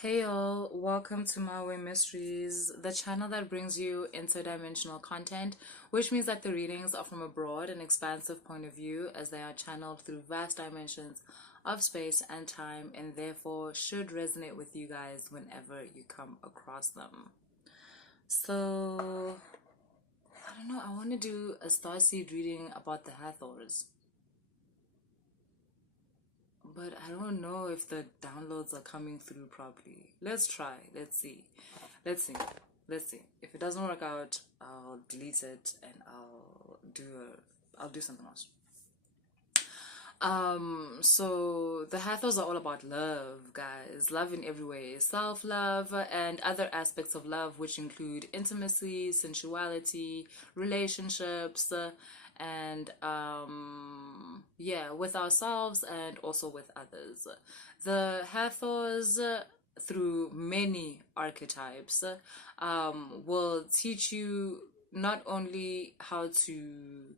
Hey all, welcome to My Way Mysteries, the channel that brings you interdimensional content, which means that the readings are from a broad and expansive point of view as they are channeled through vast dimensions of space and time and therefore should resonate with you guys whenever you come across them. So, I don't know, I want to do a starseed reading about the Hathors. But I don't know if the downloads are coming through properly. Let's try. Let's see. Let's see. Let's see. If it doesn't work out, I'll delete it and I'll do something else. So the Hathors are all about love, guys. Love in every way. Self-love and other aspects of love, which include intimacy, sensuality, relationships, and yeah, with ourselves and also with others. The Hathors, through many archetypes, will teach you not only how to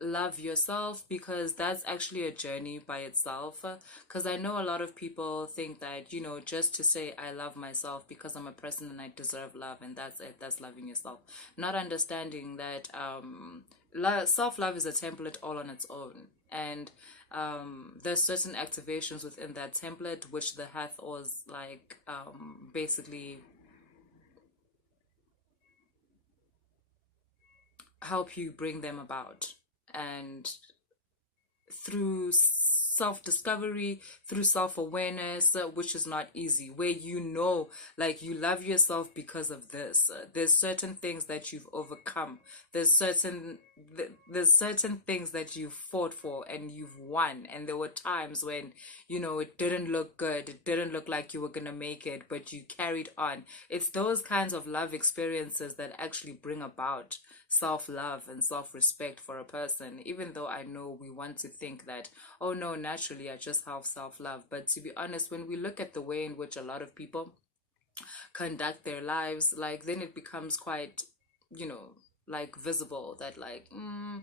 love yourself, because that's actually a journey by itself, because I know a lot of people think that, just to say I love myself because I'm a person and I deserve love, and that's it, that's loving yourself, not understanding that self-love is a template all on its own, and there's certain activations within that template which the Hathors basically help you bring them about. And through self-discovery, through self-awareness, which is not easy, where like you love yourself because of this. There's certain things that you've overcome. There's certain things that you've fought for and you've won, and there were times when it didn't look good, it didn't look like you were gonna make it, but you carried on. It's those kinds of love experiences that actually bring about self-love and self-respect for a person, even though I know we want to think that, oh no, naturally I just have self-love. But to be honest, when we look at the way in which a lot of people conduct their lives, then it becomes quite, visible that mm,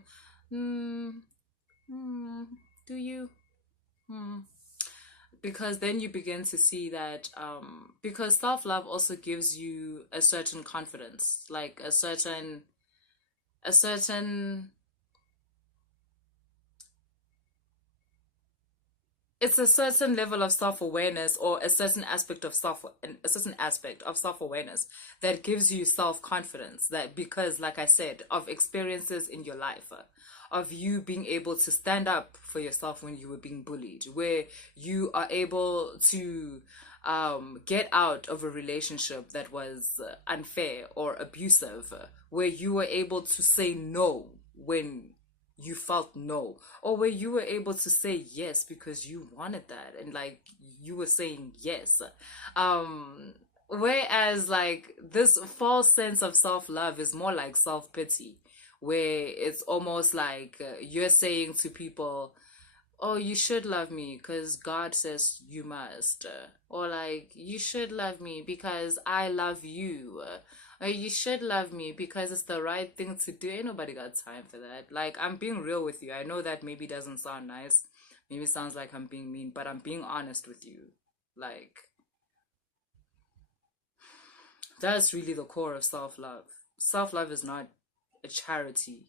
do you because then you begin to see that because self-love also gives you a certain confidence, like a certain it's a certain level of self-awareness, or a certain aspect of self-awareness that gives you self-confidence, that because, like I said, of experiences in your life, of you being able to stand up for yourself when you were being bullied, where you are able to get out of a relationship that was unfair or abusive, where you were able to say no when you felt no, or where you were able to say yes because you wanted that, and you were saying yes. Whereas this false sense of self-love is more like self-pity, where it's almost like you're saying to people, oh, you should love me because God says you must, or you should love me because I love you, or you should love me because it's the right thing to do. Ain't nobody got time for that. I'm being real with you. I know that maybe doesn't sound nice, maybe it sounds like I'm being mean, but I'm being honest with you. That's really the core of self-love. Self-love is not a charity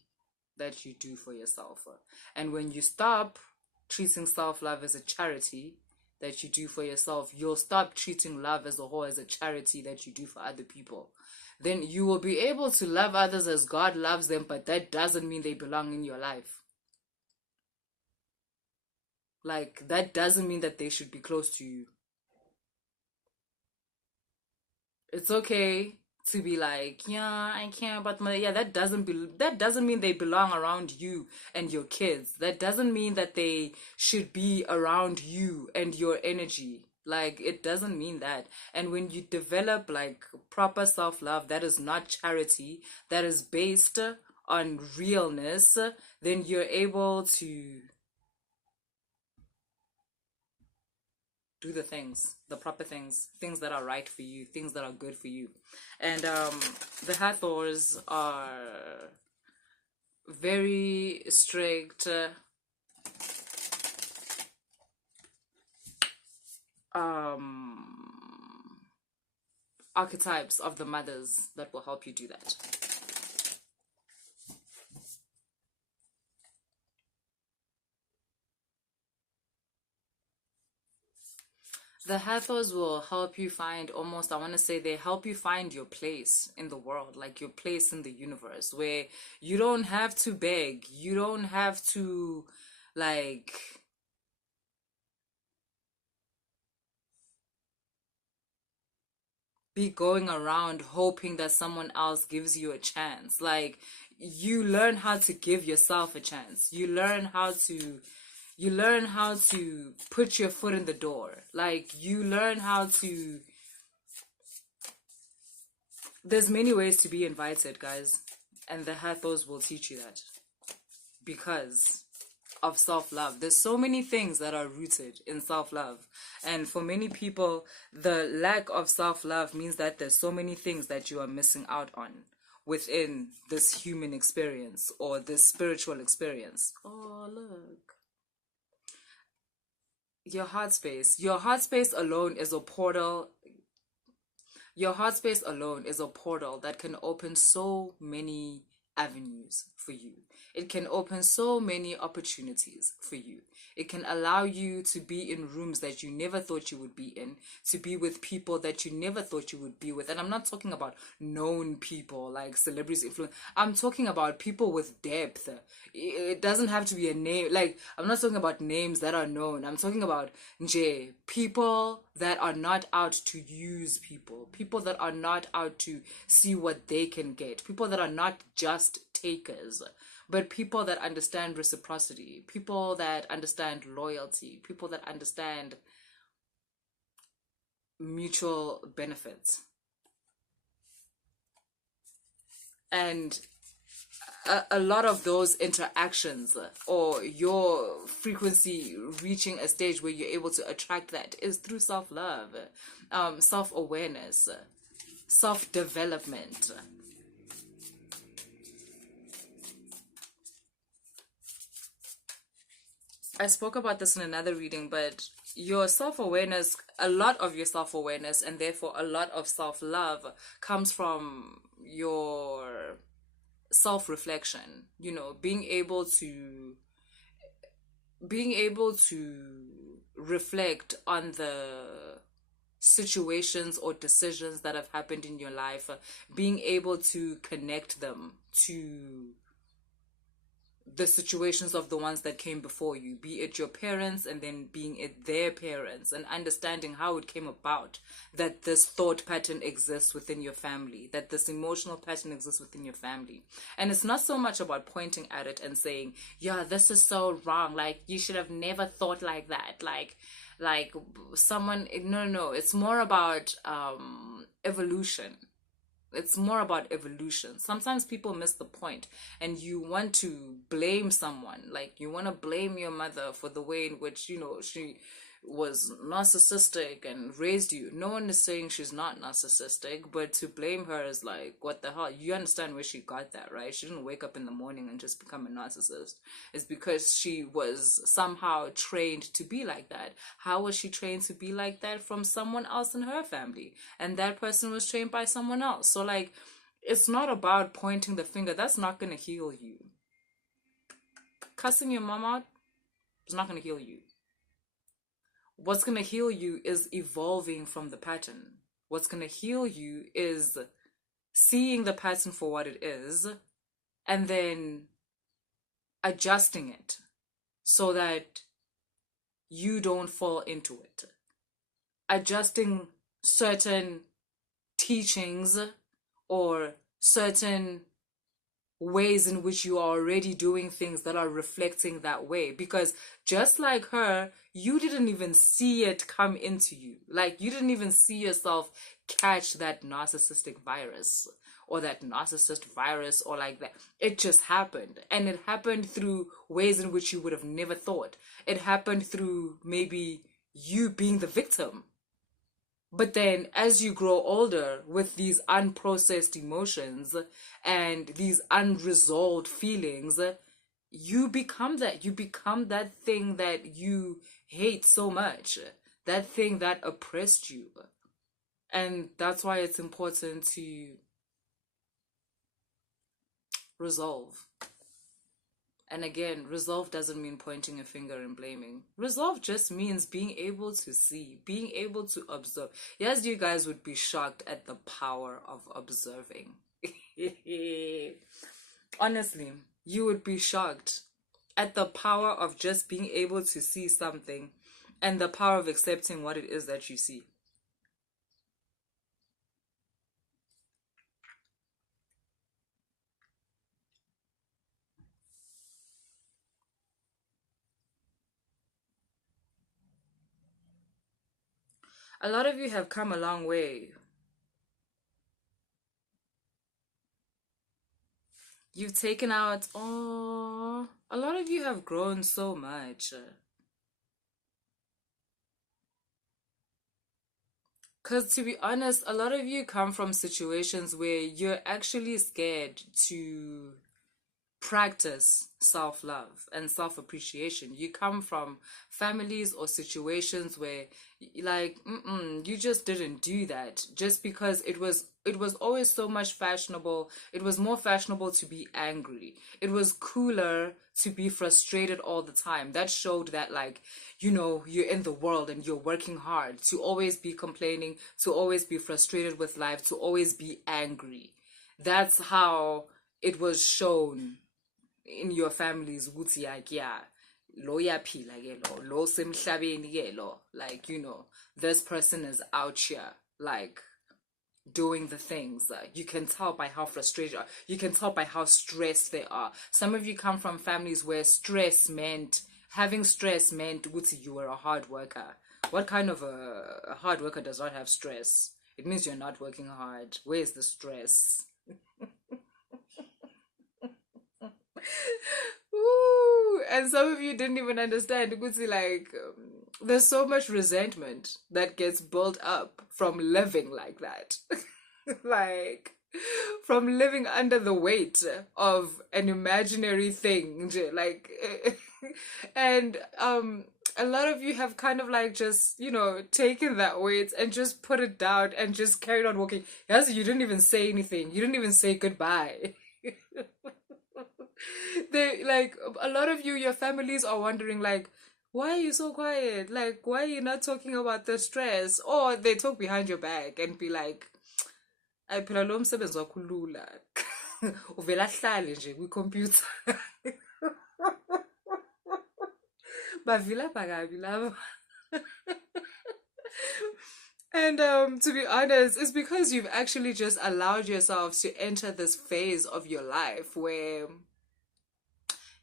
that you do for yourself, and when you stop treating self-love as a charity that you do for yourself, you'll stop treating love as a whole as a charity that you do for other people. Then you will be able to love others as God loves them, but that doesn't mean they belong in your life. That doesn't mean that they should be close to you. It's okay to be yeah, I care about my, yeah, that doesn't mean they belong around you and your kids. That doesn't mean that they should be around you and your energy. It doesn't mean that. And when you develop proper self-love that is not charity, that is based on realness, then you're able to do the proper things that are right for you, things that are good for you. And the Hathors are very strict, archetypes of the mothers that will help you do that. The Hathors will help you find almost, I want to say, they help you find your place in the world, like your place in the universe, where you don't have to beg, you don't have to, like, be going around hoping that someone else gives you a chance. Like, you learn how to give yourself a chance. You learn how to put your foot in the door. Like, you learn how to, there's many ways to be invited, guys, and the Hathors will teach you that, because of self-love. There's so many things that are rooted in self-love, and for many people the lack of self-love means that there's so many things that you are missing out on within this human experience or this spiritual experience. Oh, look, your heart space alone is a portal. Your heart space alone is a portal that can open so many avenues for you. It can open so many opportunities for you. It can allow you to be in rooms that you never thought you would be in, to be with people that you never thought you would be with. And I'm not talking about known people like celebrities, influence. I'm talking about people with depth. It doesn't have to be a name. Like, I'm not talking about names that are known. I'm talking about people that are not out to use people. People that are not out to see what they can get. People that are not just takers, but people that understand reciprocity, people that understand loyalty, people that understand mutual benefits. And a lot of those interactions, or your frequency reaching a stage where you're able to attract that, is through self-love, self-awareness, self-development. I spoke about this in another reading, but your self-awareness, a lot of your self-awareness, and therefore a lot of self-love, comes from your self-reflection. You know, being able to reflect on the situations or decisions that have happened in your life, being able to connect them to the situations of the ones that came before you, be it your parents and then being it their parents, and understanding how it came about that this thought pattern exists within your family, that this emotional pattern exists within your family. And it's not so much about pointing at it and saying, yeah, this is so wrong, like you should have never thought like that, like someone, no, it's more about evolution. It's more about evolution. Sometimes people miss the point, and you want to blame someone. Like, you want to blame your mother for the way in which, you know, she was narcissistic and raised you. No one is saying she's not narcissistic, but to blame her is like, what the hell? You understand where she got that, right? She didn't wake up in the morning and just become a narcissist. It's because she was somehow trained to be like that. How was she trained to be like that? From someone else in her family, and that person was trained by someone else. So, like, it's not about pointing the finger. That's not going to heal you. Cussing your mom out is not going to heal you. What's going to heal you is evolving from the pattern. What's going to heal you is seeing the pattern for what it is, and then adjusting it so that you don't fall into it. Adjusting certain teachings or certain ways in which you are already doing things that are reflecting that way, because just like her, you didn't even see it come into you. Like, you didn't even see yourself catch that narcissistic virus or that narcissist virus or like that. It just happened, and it happened through ways in which you would have never thought. It happened through maybe you being the victim. But then as you grow older with these unprocessed emotions and these unresolved feelings, you become that. You become that thing that you hate so much, that thing that oppressed you. And that's why it's important to resolve. And again, resolve doesn't mean pointing a finger and blaming. Resolve just means being able to see, being able to observe. Yes, you guys would be shocked at the power of observing. Honestly, you would be shocked at the power of just being able to see something and the power of accepting what it is that you see. A lot of you have come a long way. You've taken out, oh, a lot of you have grown so much. Because to be honest, a lot of you come from situations where you're actually scared to practice self-love and self-appreciation. You come from families or situations where like you just didn't do that just because it was always so much fashionable. It was more fashionable to be angry. It was cooler to be frustrated all the time. That showed that, like, you're in the world and you're working hard. To always be complaining, to always be frustrated with life, to always be angry. That's how it was shown in your families ukuthi like, yeah, lo yaphila ke lo semhlabeni ke lo, like, this person is out here like doing the things. You can tell by how frustrated, you can tell by how stressed they are. Some of you come from families where having stress meant ukuthi you were a hard worker. What kind of a hard worker does not have stress? It means you're not working hard. Where's the stress? Ooh, and some of you didn't even understand because like there's so much resentment that gets built up from living like that. Like from living under the weight of an imaginary thing, like and a lot of you have kind of like just taken that weight and just put it down and just carried on walking. Yes, you didn't even say anything, you didn't even say goodbye. They like a lot of you, your families are wondering like, why are you so quiet? Like, why are you not talking about the stress? Or they talk behind your back and be like, I phela lo msebenzi wakho lula. Uvela hlale nje kwi-computer. Bavila pakabi lava. And to be honest, it's because you've actually just allowed yourselves to enter this phase of your life where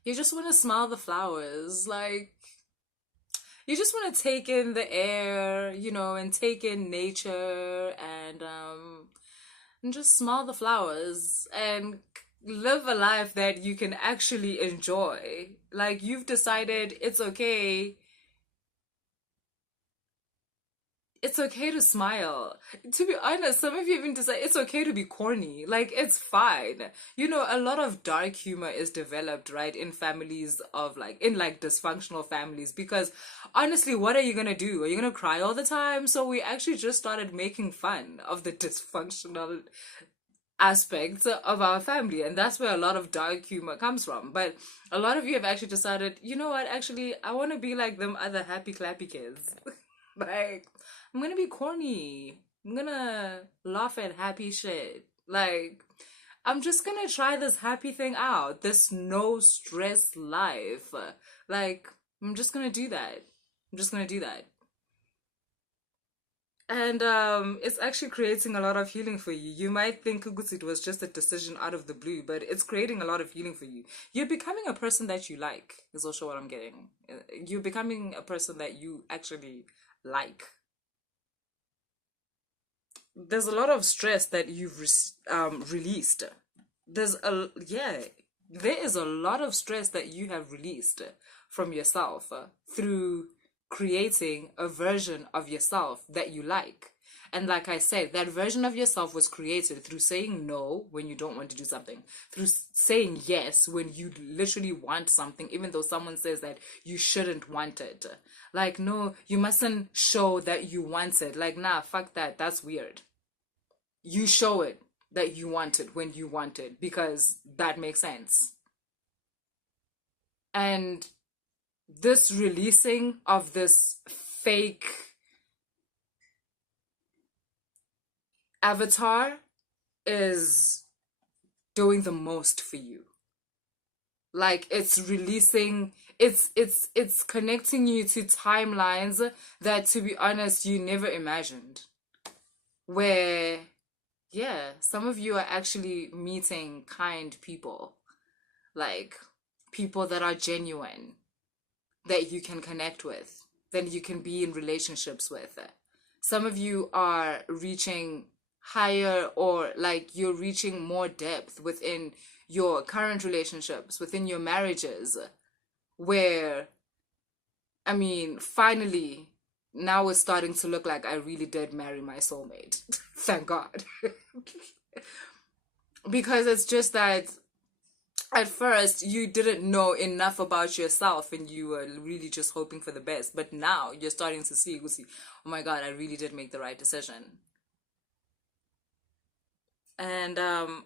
you just want to smell the flowers. Like, you just want to take in the air, and take in nature and just smell the flowers and live a life that you can actually enjoy. Like, you've decided it's okay to smile. To be honest, some of you even decide it's okay to be corny. Like, it's fine. A lot of dark humor is developed, right, in families of in dysfunctional families, because honestly, what are you gonna do? Are you gonna cry all the time? So we actually just started making fun of the dysfunctional aspects of our family, and that's where a lot of dark humor comes from. But a lot of you have actually decided, you know what, actually I want to be like them other happy clappy kids. Like, I'm gonna be corny. I'm gonna laugh at happy shit. Like, I'm just gonna try this happy thing out. This no stress life. Like, I'm just gonna do that. I'm just gonna do that. And it's actually creating a lot of healing for you. You might think it was just a decision out of the blue, but it's creating a lot of healing for you. You're becoming a person that you like, is also what I'm getting. You're becoming a person that you actually like. There's a lot of stress that you've released. There is a lot of stress that you have released from yourself through creating a version of yourself that you like. And like I said, that version of yourself was created through saying no when you don't want to do something, through saying yes when you literally want something, even though someone says that you shouldn't want it. Like, no, you mustn't show that you want it. Like, nah, fuck that. That's weird. You show it that you want it when you want it, because that makes sense. And this releasing of this fake avatar is doing the most for you. Like, it's releasing, it's connecting you to timelines that, to be honest, you never imagined. Where, yeah, some of you are actually meeting kind people, like people that are genuine, that you can connect with, that you can be in relationships with. Some of you are reaching higher, or like you're reaching more depth within your current relationships, within your marriages, where, I mean, finally, now it's starting to look like I really did marry my soulmate. Thank God. Because it's just that at first you didn't know enough about yourself and you were really just hoping for the best. But now you're starting to see, oh my God, I really did make the right decision. And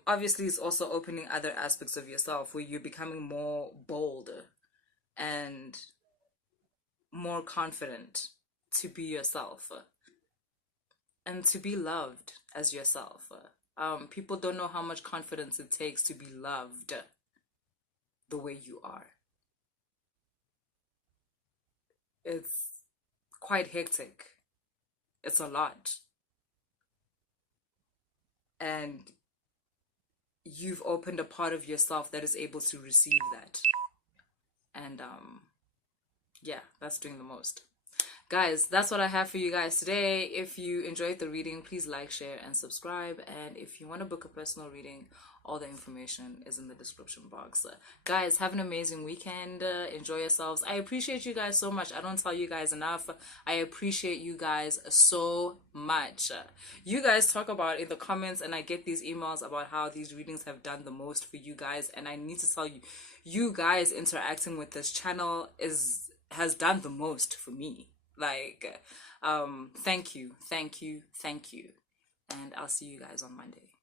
obviously it's also opening other aspects of yourself where you're becoming more bold and more confident to be yourself and to be loved as yourself. People don't know how much confidence it takes to be loved the way you are. It's quite hectic. It's a lot. And you've opened a part of yourself that is able to receive that. And yeah, that's doing the most. Guys, that's what I have for you guys today. If you enjoyed the reading, please like, share, and subscribe. And if you want to book a personal reading, all the information is in the description box. Guys, have an amazing weekend. Enjoy yourselves. I appreciate you guys so much. I don't tell you guys enough. I appreciate you guys so much. You guys talk about in the comments, and I get these emails about how these readings have done the most for you guys. And I need to tell you, you guys interacting with this channel has done the most for me. Like, thank you. And I'll see you guys on Monday.